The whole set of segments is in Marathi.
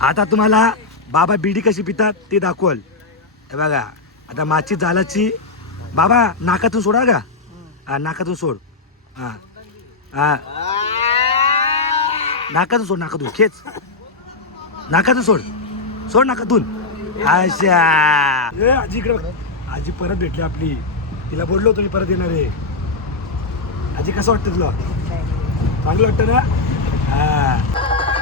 आता तुम्हाला बाबा बिडी कशी पितात ते दाखवल. हे बघा आता माची जालाची. बाबा नाकातून सोडा का? हा नाकातून सोड. हा. हा. नाकातून सोड नाकातून. खेच. नाकातून सोड. सोड नाकातून. अशा आजी इकडे आजी परत भेटली आपली. तिला बोललो तुम्ही परत येणार. आहे आजी कसं वाटतं तुला? चांगलं वाटतं ना? हा.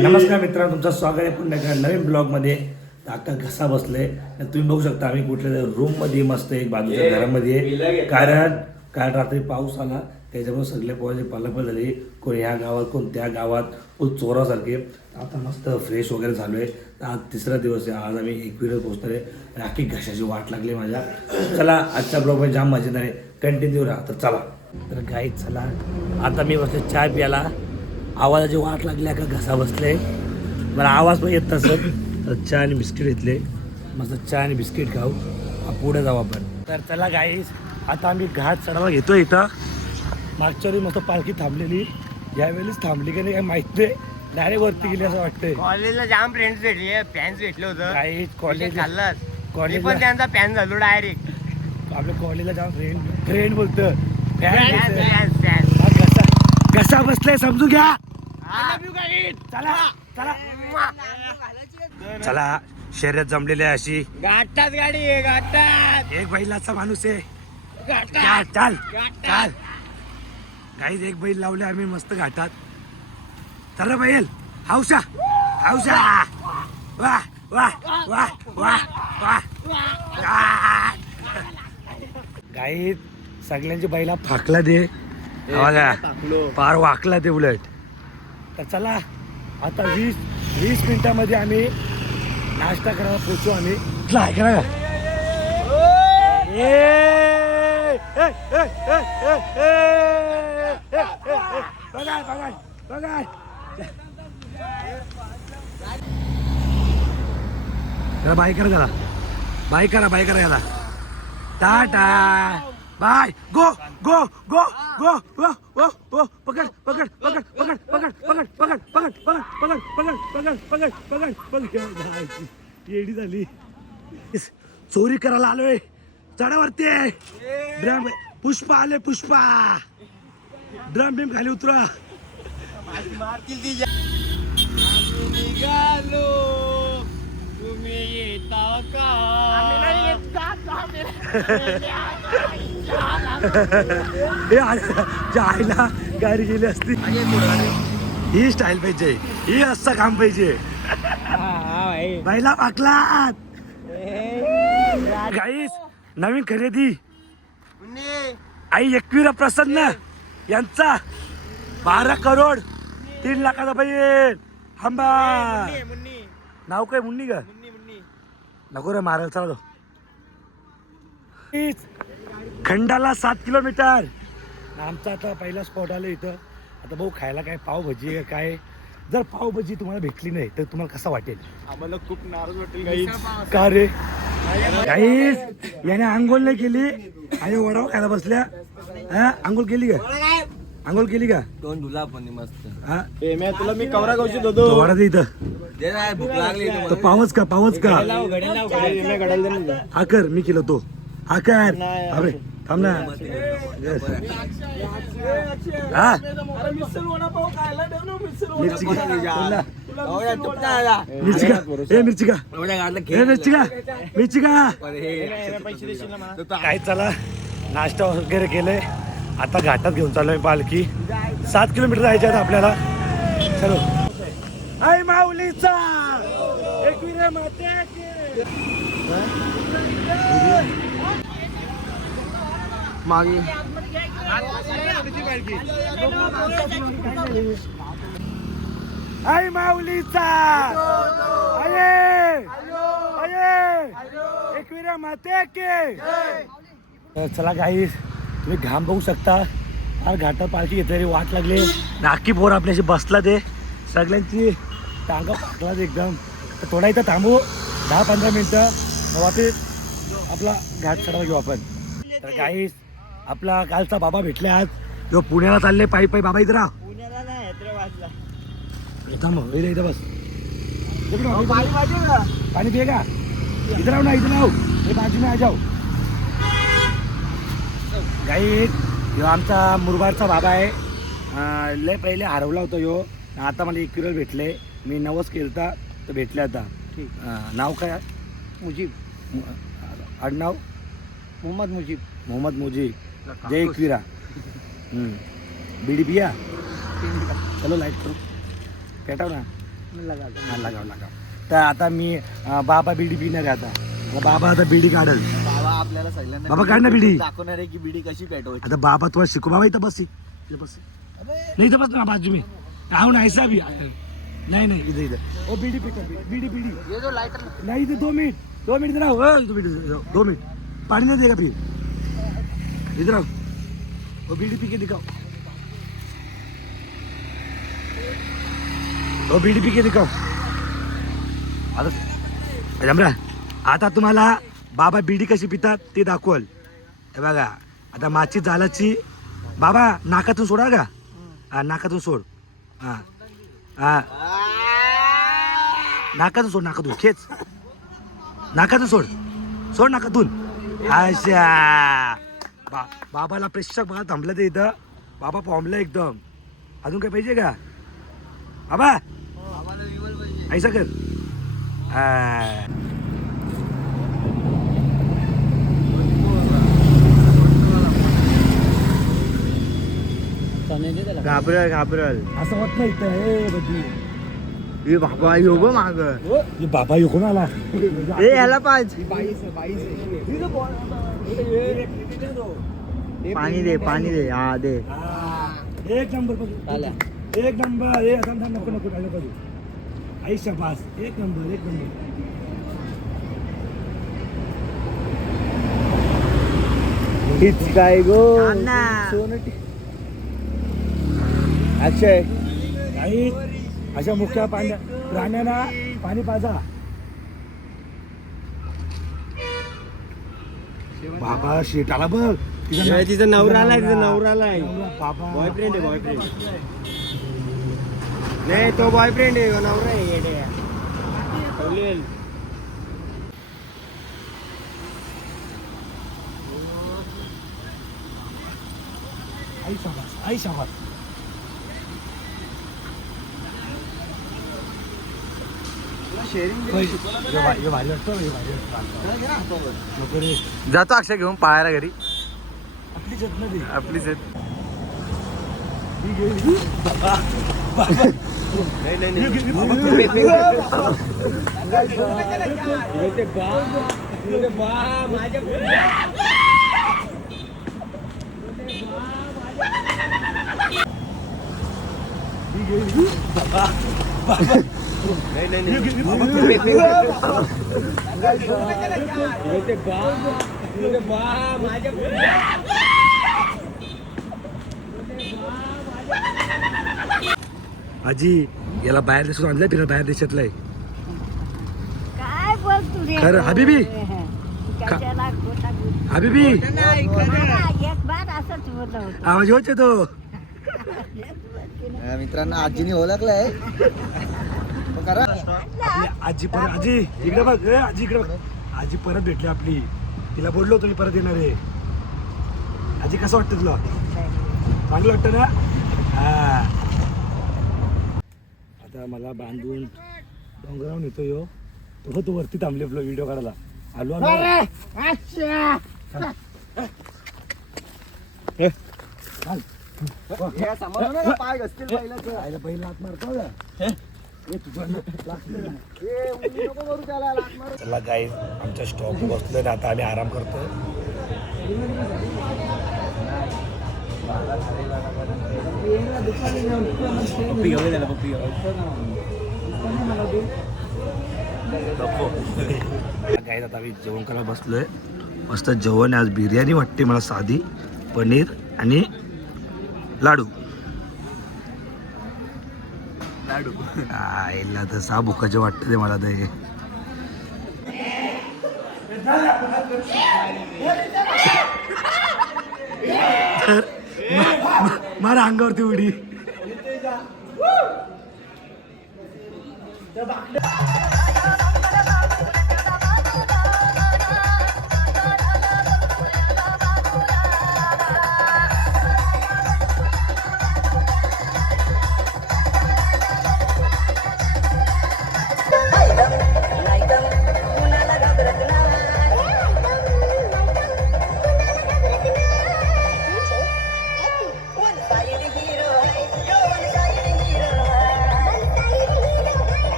नमस्कार मित्रांनो तुमचं स्वागत आहे पुन्हा एका नवीन ब्लॉगमध्ये. आता कसा बसले तुम्ही बघू शकता आम्ही कुठल्या रूममध्ये मस्त एक बाजूच्या घरामध्ये. कारण काल रात्री पाऊस आला त्याच्यामुळे सगळे पोहायचे पल्लापल झाले कोण ह्या गावात कोण त्या गावात फुल चोरासारखे. आता मस्त फ्रेश वगैरे झालो आहे. आज तिसरा दिवस आहे. आज आम्ही एकविरा पोहोचतो आहे. राखी घशाची वाट लागली माझ्या. चला आजच्या ब्लॉगमध्ये जाम मजेदार आहे. कंटिन्यू राहा. तर चला. तर गाई चला. आता मी बसले चाय प्याला आवाजाची वाट लागली का? घसा बसले मला आवाज पण येत नसत तर चहा आणि बिस्किट घेतले. मस्त चहा आणि बिस्किट खाऊ. पुढे जाऊ आपण. तर चला गाईस आता आम्ही घाट चढायला घेतो इथं. मागच्या वेळी मस्त पालखी थांबलेली. यावेळेस थांबली का नाही काय माहीत नाही. डायरेक्ट वरती गेली असं वाटतंय. कॉलेजला जाम फ्रेंड्स भेटले. फॅन्स भेटले होतं. काही कॉलेज चाललास मी कॉलेजला पण त्यांचा फॅन झालो डायरेक्ट आपल्या कॉलेजला जाऊन फ्रेंड फ्रेंड बोलतं. घसा बसलाय समजू घ्या. चला चला. चला शर्यत जमलेली आहे अशी. गाठात गाडी आहे गाठात. एक बैलाचा माणूस आहे. गाठात. चाल चाल एक बैल लावले आम्ही मस्त घाटात चला बैल. हावसा हावसा वा वा वा वा वा. गाई सगळ्यांची बैला फाकला दे. पार वाकला ते उलट. तर चला. आता वीस वीस मिनिटामध्ये आम्ही नाश्ता करायला पोचू आम्ही. ऐकणार बघा बघा करा जरा. बाय करा बाय करा याला. टाटा. बाय गो गो गो गो गो गो गो पकड पकड पकड पकड पकड पकड पकड पकड पकड पकड पकड पकड पकड पकड पकड. येडी झाली चोरी करायला आलोय चढावरती. ड्रम पुष्पा आले पुष्पा ड्रम बिम खाली उतरा निघालो तुम्ही येता का हे आईला गाडी गेली असती. ही स्टाईल पाहिजे. ही असं काम पाहिजे. बैला पाकलात. गाईस नवीन खरेदी. आई एकवीरा प्रसन्न. यांचा बारा करोड तीन लाखाचा बैल हंबा. नाव काय मुन्नी का? नको रे मारायला चालतो खंडाला सात किलोमीटर. आमचा आता पहिला स्पॉट आलं इथं. आता भाऊ खायला काय पावभाजी आहे काय? जर पावभाजी तुम्हाला भेटली नाही तर तुम्हाला कसं वाटेल? आम्हाला खूप नाराज वाटेल का रे? काहीच याने आंघोळ नाही केली आणि वडाव खायला बसल्या. हा आंघोळ केली का? आंघोळ केली का? दोन धुला पण मस्त. हा. तुला मी कवरा कवशी तो दो वडा दे इथं भूक लागली पावच का पावच का? घडल हा कर मी केलं तो. हा कर अरे थांब ना. हा. मिरची का ए मिरची का ए मिरची का मिरची का काय चला नाश्ता वगैरे केलंय. आता घाटात घेऊन चाललोय पालखी. सात किलोमीटर जायचे आहेत आपल्याला. चलो. आई माऊलीचा! एकविरा माते. मागे. आई माऊलीचा. अये अये एकविरा माते के. चला काही तुम्ही घाम बघू शकता. फार घाटा पालखी घेतलेली वाट लागली. नाकी पोर आपल्याशी बसला ते सगळ्यांची टांगा पाकला एकदम. तर थोडा इथं थांबू. दहा पंधरा मिनटं. वापस आपला घाट चढावा घेऊ आपण. तर काहीच आपला कालचा बाबा भेटले आज. तो पुण्याला चालले पायी पायी. बाबा इथं राहा. पुण्याला नाही हैदराबादला. इथं इथं बस. इकडं राहा, इथं राहा. पाणी पिए का? इधर राहू ना इधर राहू. हे बाजू में आ जाओ गाई ह्यो आमचा मुरबाडचा बाबा आहे. अं, लय पहिले हरवला होता ह्यो आता मला एक किलो भेटले. मी नवस केलता तर भेटले आता. अं, नाव काय? मुजीब. मु- आडनाव? मोहम्मद मुजीब. मोहम्मद मुजी जय एकविरा हम्म. बीडी पिया? चलो लाईट करू। पेटाव ना? हा लगाव लगाव तर आता मी बाबा बीडी पिणार आहे आता बाबा आता बिडी काढल बाबा आपल्याला सगळ्यांना बाबा काढ ना बिडी। दाखवणार आहे की बिडी कशी पेटवायची. आता बाबा तुम्हाला शिकू बाबा इथं बस. इथं बस. नाही इथं बस ना बाजू में. आहो ना ऐसा भी. नाही नाही इथं इथं. ओ बिडी पिटा बिडी बिडी ये जो लाइटर नहीं इधर दो मिनट. दो मिनट इधर आओ ओ, दो मिनट दो मिनट. पानी नहीं देगा फिर इधर आओ। वो बीड़ी पी के दिखाओ। वो बीड़ी पी के दिखाओ। आता जमरा आता तुम्हाला बाबा बीडी कशी पितात ते दाखवल. हे बघा आता माची जालाची बाबा नाकातून सोडा का? हा नाकातून सोड. हा. हा. नाकातून सोड नाकातून. खेच. नाकातून सोड. सोड नाकातून. अच्छा बा बाबाला प्रेक्षक बघा थांबलं ते इथं. बाबा फॉर्मला एकदम. अजून काय पाहिजे का? बाबा! ऐसा कर. घाबरल घाबरल. असं होत नाही इथं. हे बद्दी हे बाबा यो ग माग. हे बाबा येऊन आला. ए याला पाच पाणी दे पाणी दे. हा दे. एक नंबर. एक नंबर. ए थांब थांब नको नको नको. नको आई शाबास. एक नंबर एक नंबर. इट्स काय गो? अक्षय. काही अशा मुख्य पाण्या प्राण्यांना पाणी पाजा. बाबा शेट आला बघ तिचा नवरा आलाय, तिचा नवरा आलाय. बाबा बॉयफ्रेंड आहे बॉयफ्रेंड नाही तो बॉयफ्रेंड आहे नवरा आहे. आई शाबास आई शाबास होय. हे भा- हे भारी वाटतं हे भारी वाटतं नको रे जातो अक्षय घेऊन पाळायला घरी. आपली जत्न दे आपली सेट घे. बाबा बाबा नाही नाही ही घे, नाही नाही. आजी याला बाहेर देशातून आणलंय बाहेर देशातलं आहे काय बोलतो रे खरं, हबीबी? कशाला खोटा बोलतो? हबीबी हा, एक बार असंच बोलत आवाज़ होत तो मित्रांनो आजीने ओळखलंय करा आपली आजी परत आजी इकडे बघ ए, आजी इकडे बघ. आजी परत भेटली आपली. तिला बोललो तुम्ही परत येणार आहे. आजी कसं वाटतं तुला? चांगलं वाटतं ना? हा. आता मला बांधून डोंगरावून येतो यो तो तो वरती थांबले आपला व्हिडिओ काढायला. आलो आलो ए, चाल. पाय घसतील. आईला पहिला हात मारतो का? चला गाई आमच्या स्टॉप बसलोय ना आता आम्ही आराम करतोय. गाईत आता आम्ही जेवण करायला बसलोय. मस्त जेवण आज बिर्याणी वाटते मला साधी पनीर आणि लाडू. आईला तर सा भुकाचे वाटतं ते मला ते मारा अंगावरती उडी. तर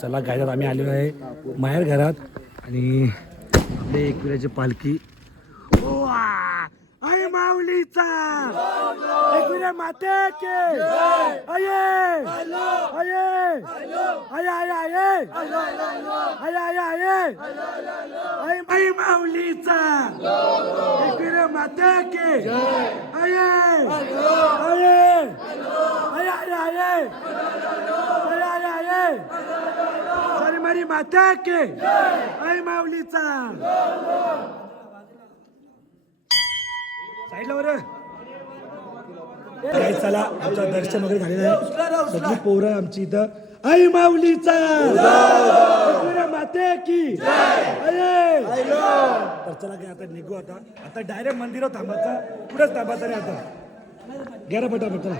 चला गायदात आम्ही आलेलो आहे माहेर घरात. आणि आपले एकविराची पालखी. ओवा! माऊलीचा! एकविरा माते के! अये अये अये अये अये अये अये अये आई माऊलीचा! एकविरा माते के! अये अये अये अये अये अरे अरे मारी माता के? आई माऊलीचा. साईडला बरं काही चला आमचं दर्शन वगैरे झालेलं आहे. सगळी पोरं आमची इथं. आई माऊलीचा. माते की? तर चला काय आता निघू आता. आता डायरेक्ट मंदिरात थांबायचं. पुढेच थांबायचं नाही आता. रे पटापट चला.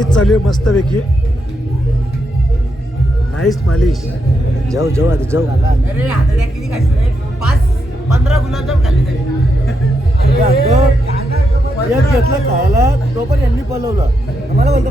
मालिश चालू आहे मस्तपैकी नाहीच मालिश जाऊ जाऊ आधी जाऊ अरे हाताच्या किती खायचं रे? पाच पंधरा गुलाबजाम खाल्ले एक घेतलं खायला तो पण यांनी पलवला. आम्हाला बोलतो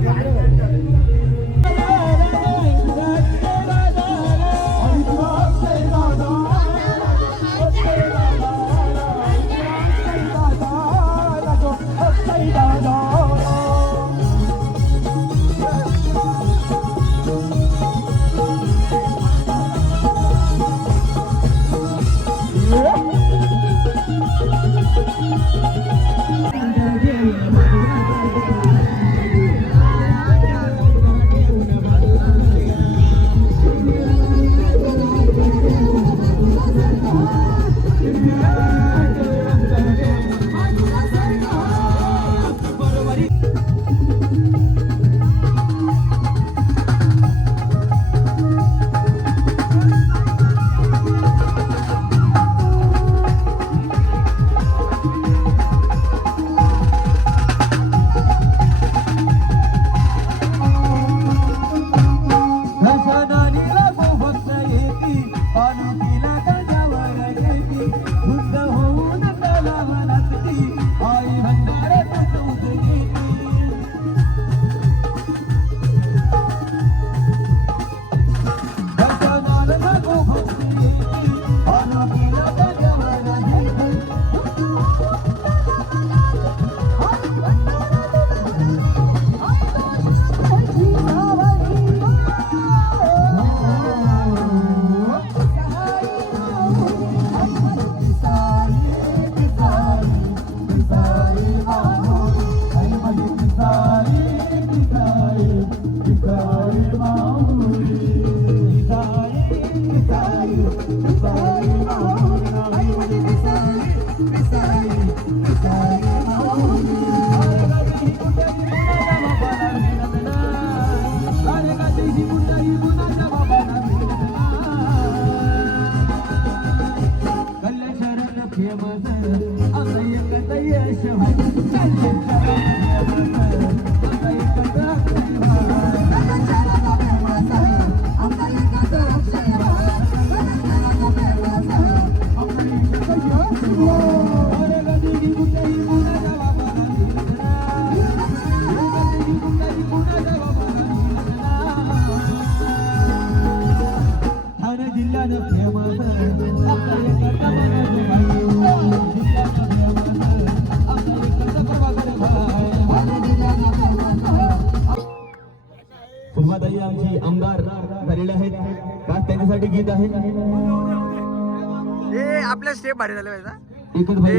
भारी झाले पाहिजे एकच भाई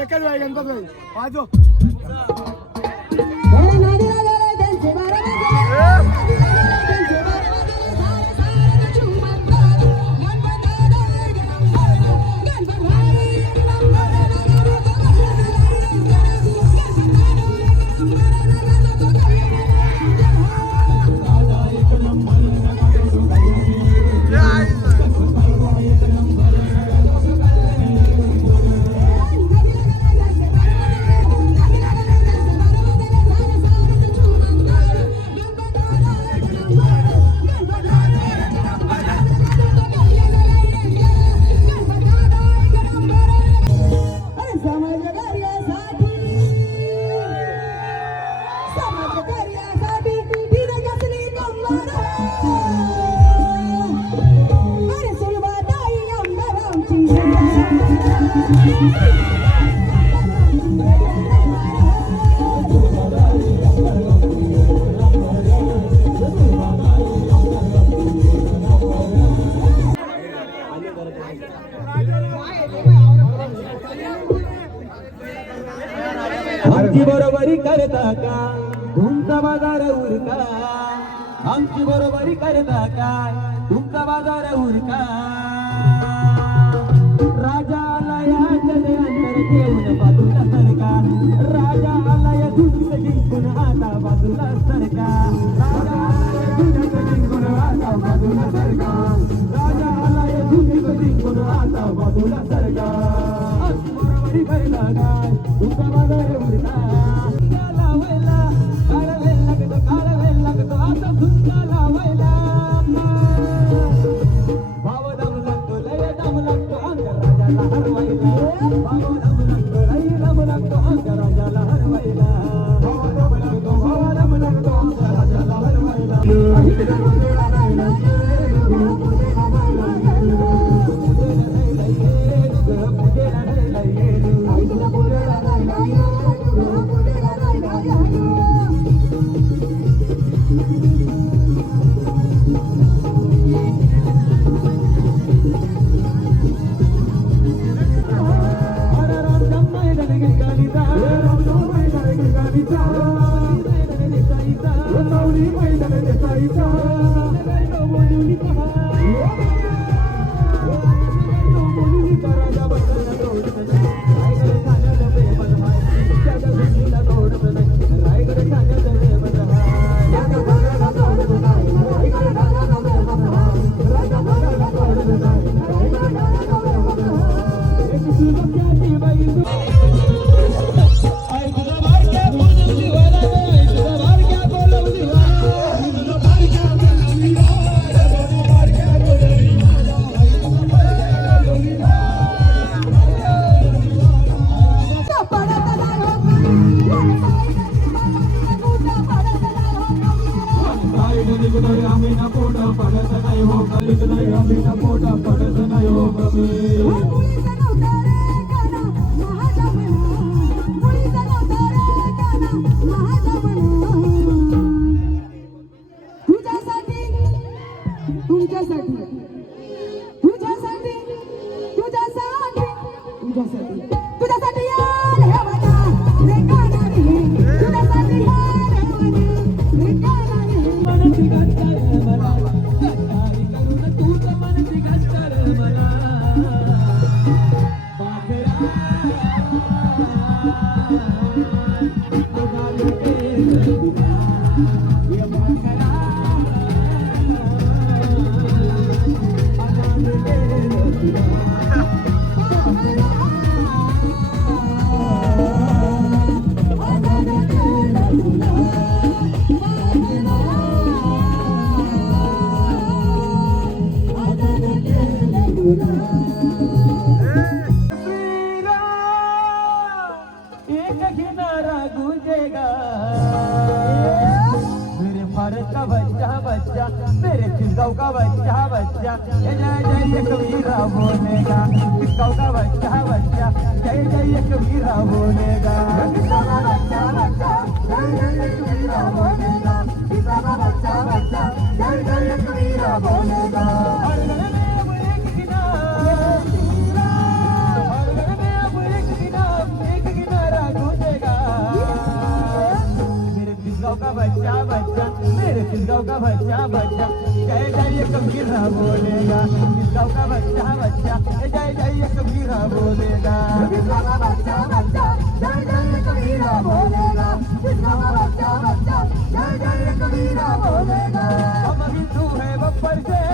एकच वेळ गणपत वाजो आमची बरोबरी करता का? तुमचा बाजार उरका. आमची बरोबरी करता काय तुमचा बाजार उरका. राजा आला या जले अंतर ठेवून बाजूला सरका. Bye. राबोनेगा गौगा बच्चा बच्चा जय जय कबीर राबोनेगा का बच्चा बच्चा. जय जय कबीरा बोलेगा. जिंदौ का बच्चा बच्चा. जय जय कबीरा बोलेगा. जिंदौ का बच्चा बच्चा. जय जय कबीरा बोलेगा. जिंदौ का बच्चा बच्चा. जय जय कबीरा बोलेगा. हम ही तू है बप्पर से.